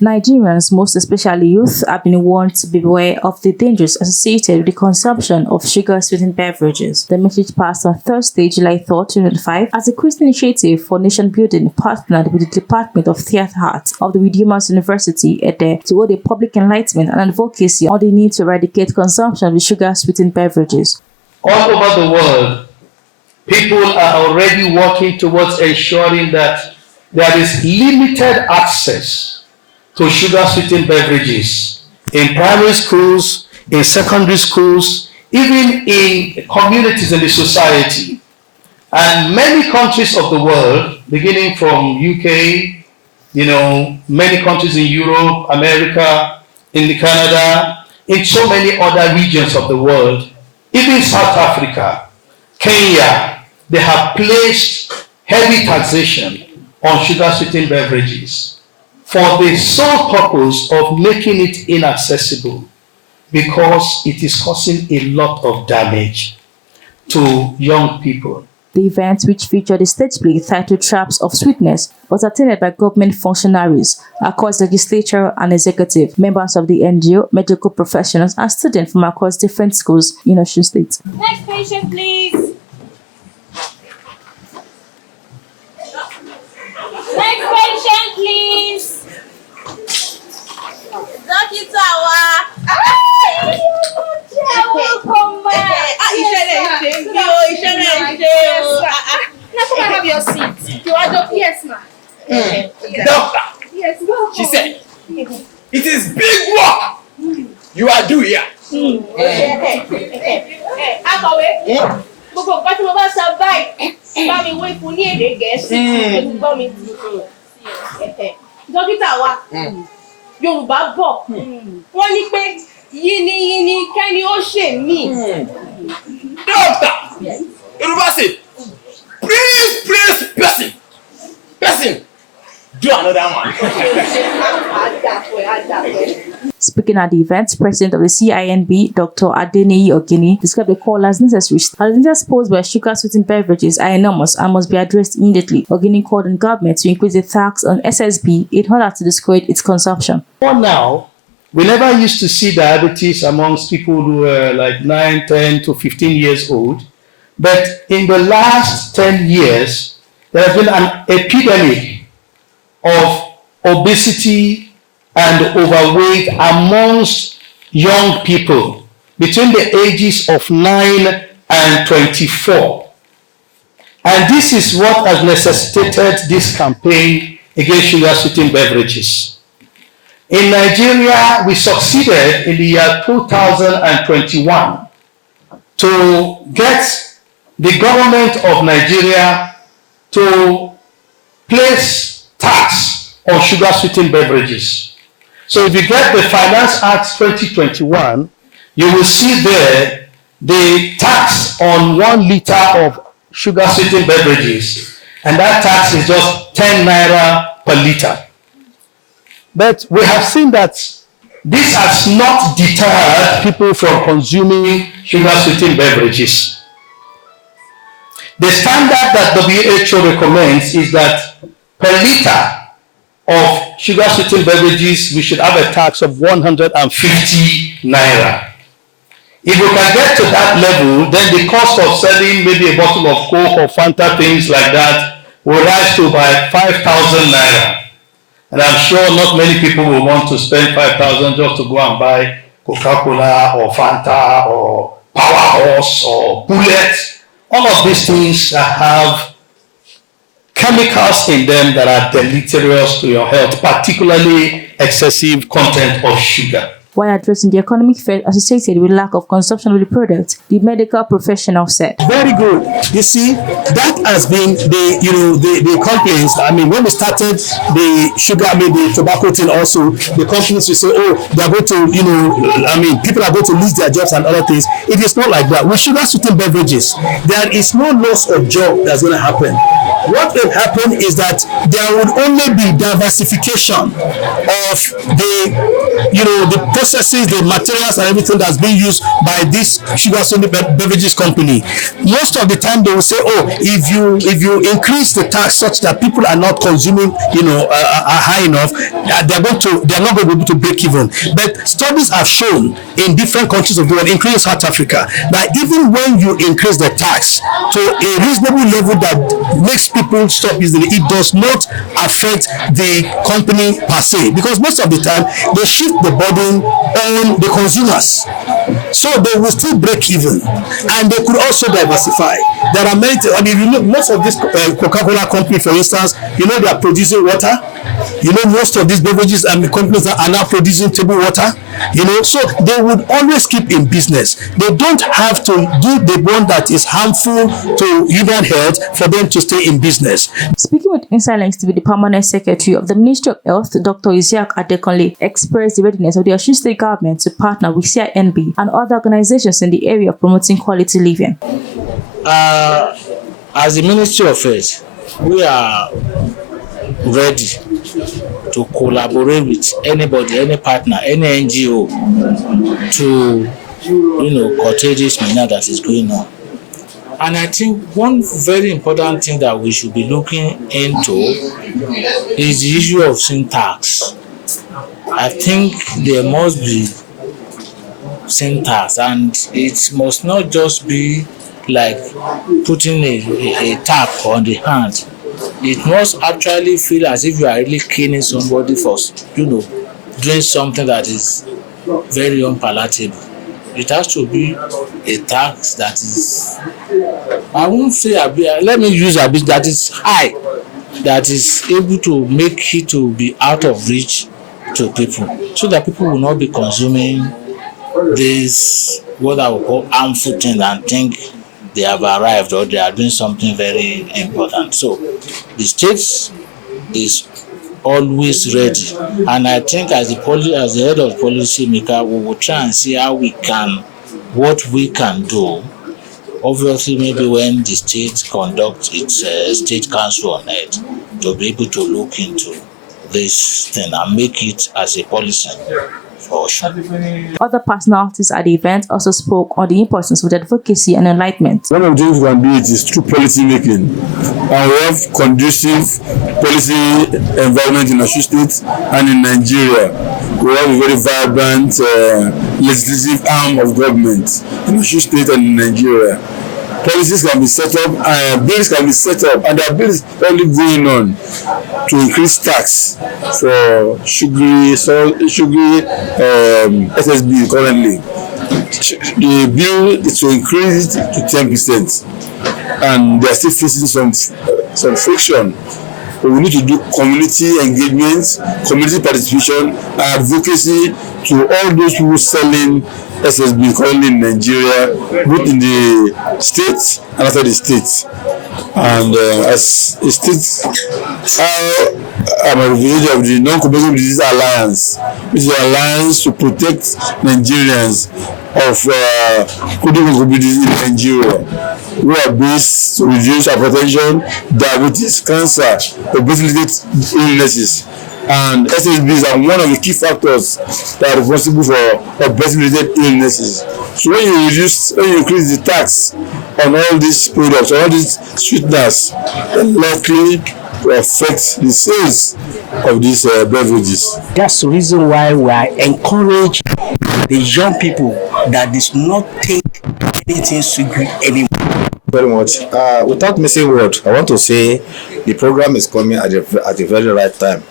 Nigerians, most especially youth, have been warned to beware of the dangers associated with the consumption of sugar-sweetened beverages. The message passed on Thursday, July 3, 2025, as a Christian initiative for nation building partnered with the Department of Theatre Arts of the Redeemers University, Ede, to hold a public enlightenment and advocacy on the need to eradicate consumption of sugar-sweetened beverages. All over the world, people are already working towards ensuring that there is limited access to sugar-sweetened beverages in primary schools, in secondary schools, even in communities in the society. And many countries of the world, beginning from UK, many countries in Europe, America, in Canada, in so many other regions of the world, even South Africa, Kenya, they have placed heavy taxation on sugar-sweetened beverages for the sole purpose of making it inaccessible, because it is causing a lot of damage to young people. The event, which featured a stage play titled Traps of Sweetness, was attended by government functionaries across the legislature and executive, members of the NGO, medical professionals, and students from across different schools in Osun State. Next patient, please. Next patient, please. Can I have your seat? You are doctor? Yes, ma'am. Doctor, Yes, go. she said, it is big work you are doing here. Akọ̀wé. Gbogbo nǹkan tí mo bá sọ báyìí, bá mi wé fún ní èdè Gẹ̀ẹ́sì, ó ti gbọ́ mi tì. Dókítà wa, Yorùbá bọ̀, wọ́n ní pé yínníyínní kẹ́ni ó ṣe mí. Doctor, Yorùbá say, please, person, do another one. Speaking at the event, President of the CINB, Dr. Adeniyi Ogini, described the call as necessary, as the dangers posed by sugar-sweetened beverages are enormous and must be addressed immediately. Ogini called on government to increase the tax on SSB in order to discourage its consumption. For now, we never used to see diabetes amongst people who were like 9, 10 to 15 years old. But in the last 10 years, there has been an epidemic of obesity and overweight amongst young people between the ages of 9 and 24. And this is what has necessitated this campaign against sugar-sweetened beverages. In Nigeria, we succeeded in the year 2021 to get the government of Nigeria to place tax on sugar-sweetened beverages. So if you get the Finance Act 2021, you will see there the tax on 1 liter of sugar-sweetened beverages, and that tax is just 10 naira per liter. But we have seen that this has not deterred people from consuming sugar-sweetened beverages. The standard that WHO recommends is that per liter of sugar-sweetened beverages, we should have a tax of 150 naira. If we can get to that level, then the cost of selling maybe a bottle of Coke or Fanta, things like that, will rise to about 5,000 naira. And I'm sure not many people will want to spend 5,000 just to go and buy Coca-Cola or Fanta or Powerhouse or Bullet. All of these things have chemicals in them that are deleterious to your health, particularly excessive content of sugar. While addressing the economic threat associated with lack of consumption of the product, the medical professional said, "Very good. You see, that has been the complaints. I mean, when we started the sugar, the tobacco thing also, the companies will say, oh, they are going to, people are going to lose their jobs and other things. It is not like that. With sugar-sweetened beverages, there is no loss of job that's going to happen. What will happen is that there would only be diversification of the processes the materials and everything that's being used by this sugar sweetened beverages company. Most of the time they will say, oh, if you increase the tax such that people are not consuming, are high enough, they're not going to be able to break even. But studies have shown in different countries of the world, including South Africa, that even when you increase the tax to a reasonable level that makes people stop easily, it does not affect the company per se, because most of the time they shift the burden on the consumers, so they will still break even, and they could also diversify. There are many. I mean, most of this Coca-Cola company, for instance, they are producing water. Most of these beverages and companies are now producing table water. So they would always keep in business. They don't have to do the one that is harmful to human health for them to stay in business. Speaking with Inside Links TV, the Permanent Secretary of the Ministry of Health, Dr. Isiaq Adekunle, expressed the readiness of the Osun State government to partner with CINB and other organizations in the area of promoting quality living. As the Ministry of Health, we are ready to collaborate with anybody, any partner, any NGO to, curtail this manner that is going on. And I think one very important thing that we should be looking into is the issue of sin tax. I think there must be sin tax, and it must not just be like putting a tap on the hand. It must actually feel as if you are really caning somebody for, doing something that is very unpalatable. It has to be a tax that is, I won't say let me use a bit that is high, that is able to make it to be out of reach to people, so that people will not be consuming this, what I would call harmful thing, and think they have arrived or they are doing something very important. So the state is always ready, and I think as the head of Policymakers, we will try and see what we can do. Obviously, maybe when the state conducts its state council on it, to be able to look into this thing and make it as a policy. For sure. Other personalities at the event also spoke on the importance of advocacy and enlightenment. One of the things we can do it is through policy making, and we have conducive policy environment in Osun State and in Nigeria. We have a very vibrant legislative arm of government in Osun State and in Nigeria. Policies can be set up, bills can be set up, and there are bills only going on to increase tax for sugary SSB currently. The bill is to increase it to 10%, and they are still facing some friction. But we need to do community engagement, community participation, and advocacy to all those people selling SSB currently in Nigeria, both in the states and outside the states. And as a state, I'm a representative of the Non-Communicable Disease Alliance, which is an alliance to protect Nigerians of chronic disease in Nigeria. We are based to reduce hypertension, diabetes, cancer, obesity-related illnesses. And SSBs are one of the key factors that are responsible for obesity-related illnesses. So when you increase the tax on all these products, on all these sweeteners, likely to affect the sales of these beverages. That's the reason why we are encouraging the young people that does not take anything sugary anymore. Very much. Without missing word, I want to say the program is coming at the very right time.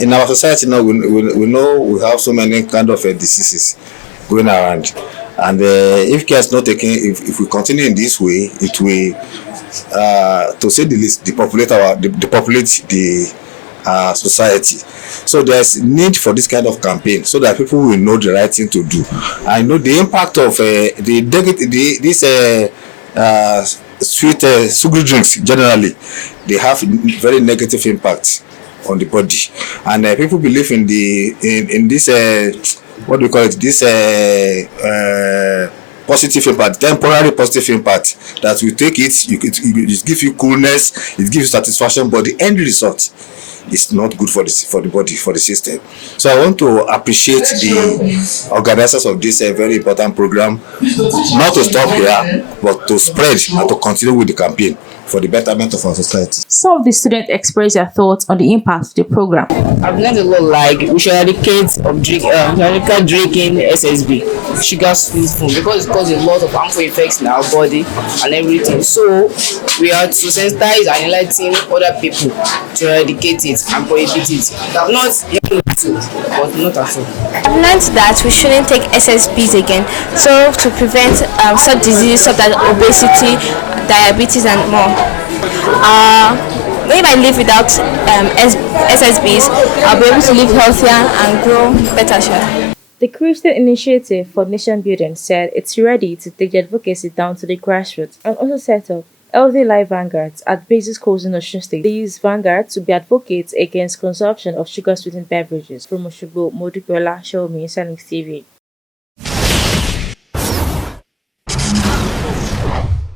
In our society now, we know we have so many kind of deseases going around, and if care is not taken, if we continue in this way, it will, to say the least, depopulate the society. So there's need for this kind of campaign so that people will know the right thing to do. I know the impact of sweet sugary drinks generally, they have very negative impact on the body, and people believe in this what do we call it, this positive impact, temporary positive impact, that you take it, it gives you coolness, it gives you satisfaction, but the end result is not good for the body, for the system. So I want to appreciate the organizers of this very important program, not to stop here, but to spread and to continue with the campaign for the betterment of our society. Some of the students expressed their thoughts on the impact of the program. I've learned a lot, like we should eradicate drinking SSB, sugar sweet food, because it causes a lot of harmful effects in our body and everything. So we have to sensitize and enlighten other people to eradicate it and prohibit it. Not even but not at all. I've learned that we shouldn't take SSBs again, so to prevent such diseases such as obesity, diabetes and more. If I live without SSBs, I'll be able to live healthier and grow better. The Christian Initiative for Nation Building said it's ready to take the advocacy down to the grassroots and also set up healthy life vanguards at basic schools in Osun State. These vanguards will be advocates against consumption of sugar-sweetened beverages. From Oshogbo, Modupiola, Show Me, Selling TV.